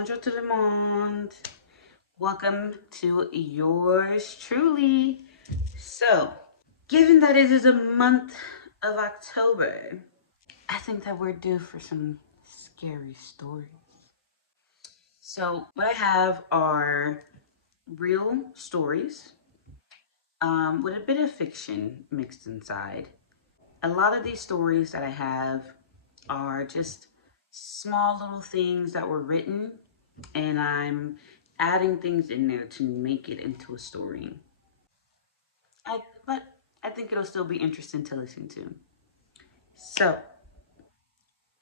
Bonjour tout le monde. Welcome to yours truly. So, given that it is a month of October, I think that we're due for some scary stories. So, what I have are real stories with a bit of fiction mixed inside. A lot of these stories that I have are just small little things that were written, and I'm adding things in there to make it into a story. But I think it'll still be interesting to listen to. So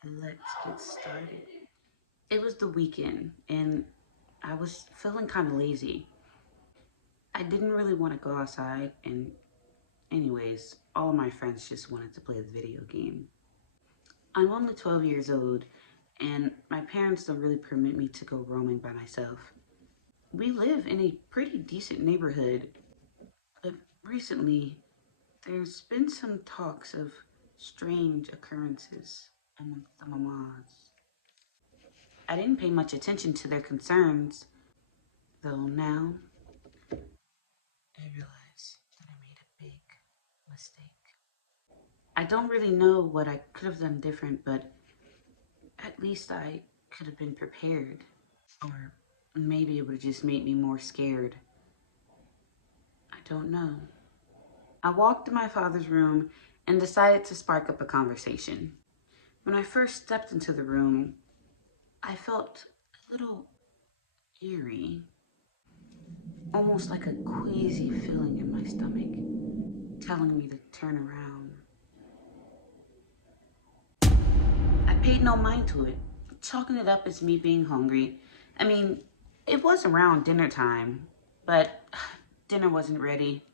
let's get started. It was the weekend, and I was feeling kind of lazy. I didn't really want to go outside, and anyways, all of my friends just wanted to play the video game. I'm only 12 years old, and my parents don't really permit me to go roaming by myself. We live in a pretty decent neighborhood, but recently there's been some talks of strange occurrences amongst the mamas. I didn't pay much attention to their concerns, though now I realize that I made a big mistake. I don't really know what I could have done different, but at least I could have been prepared. Or maybe it would have just made me more scared. I don't know. I walked to my father's room and decided to spark up a conversation. When I first stepped into the room, I felt a little eerie, almost like a queasy feeling in my stomach, telling me to turn around. I paid no mind to it, chalking it up as me being hungry. I mean, it was around dinner time, but dinner wasn't ready.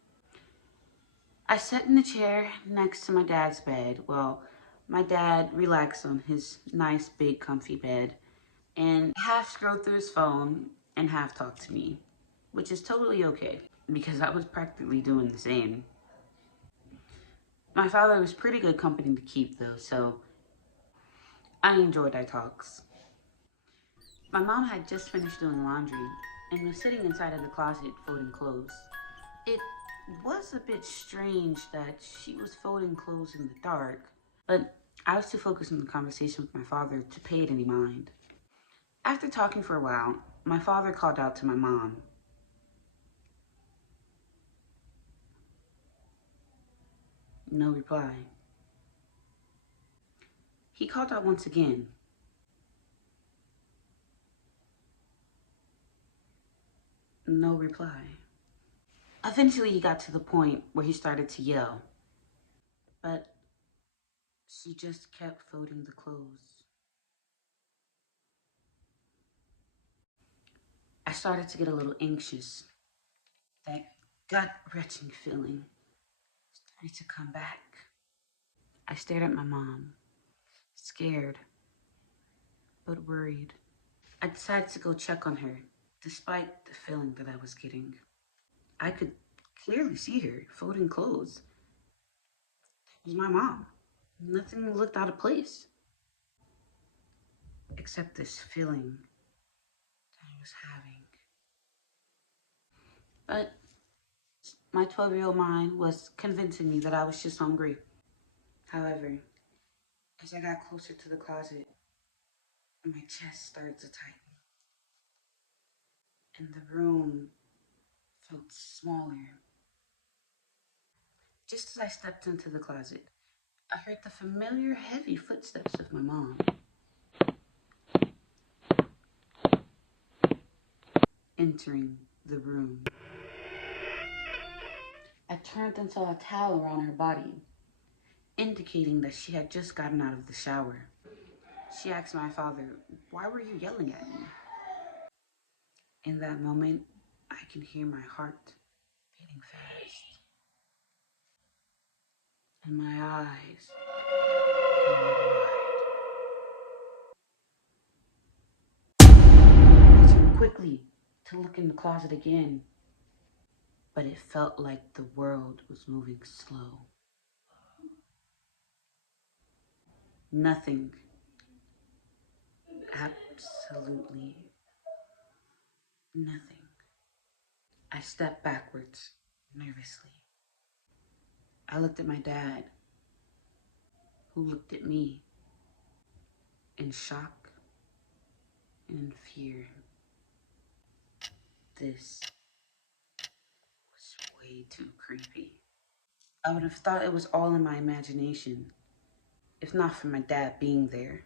I sat in the chair next to my dad's bed while my dad relaxed on his nice, big, comfy bed and half scrolled through his phone and half talked to me, which is totally okay because I was practically doing the same. My father was pretty good company to keep though, so I enjoyed our talks. My mom had just finished doing laundry and was sitting inside of the closet folding clothes. It was a bit strange that she was folding clothes in the dark, but I was too focused on the conversation with my father to pay it any mind. After talking for a while, my father called out to my mom. No reply. He called out once again. No reply. Eventually, he got to the point where he started to yell, but she just kept folding the clothes. I started to get a little anxious. That gut-wrenching feeling started to come back. I stared at my mom, scared, but worried. I decided to go check on her, despite the feeling that I was getting. I could clearly see her folding clothes. It was my mom. Nothing looked out of place, except this feeling that I was having. But my 12-year-old mind was convincing me that I was just hungry. However, as I got closer to the closet, my chest started to tighten, and the room felt smaller. Just as I stepped into the closet, I heard the familiar heavy footsteps of my mom entering the room. I turned and saw a towel around her body, indicating that she had just gotten out of the shower. She asked my father, "Why were you yelling at me?" In that moment, I can hear my heart beating fast and my eyes going wide. I turned quickly to look in the closet again, but it felt like the world was moving slow. Nothing, absolutely Nothing. I stepped backwards, nervously. I looked at my dad, who looked at me in shock and in fear. This was way too creepy. I would have thought it was all in my imagination, if not for my dad being there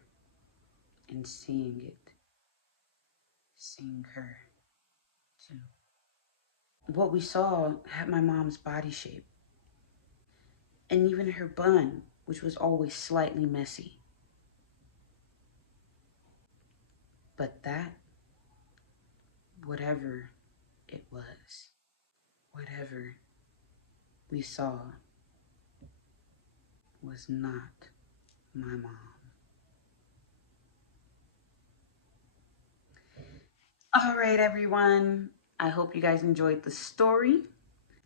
and seeing it, seeing her too. What we saw had my mom's body shape, and even her bun, which was always slightly messy. But that, whatever it was, whatever we saw, was not my mom. All right, everyone. I hope you guys enjoyed the story.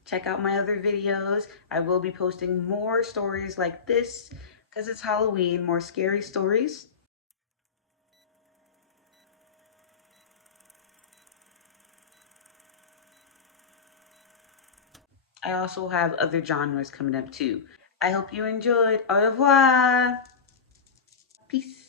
Check out my other videos. I will be posting more stories like this because it's Halloween, more scary stories. I also have other genres coming up too. I hope you enjoyed. Au revoir. Peace.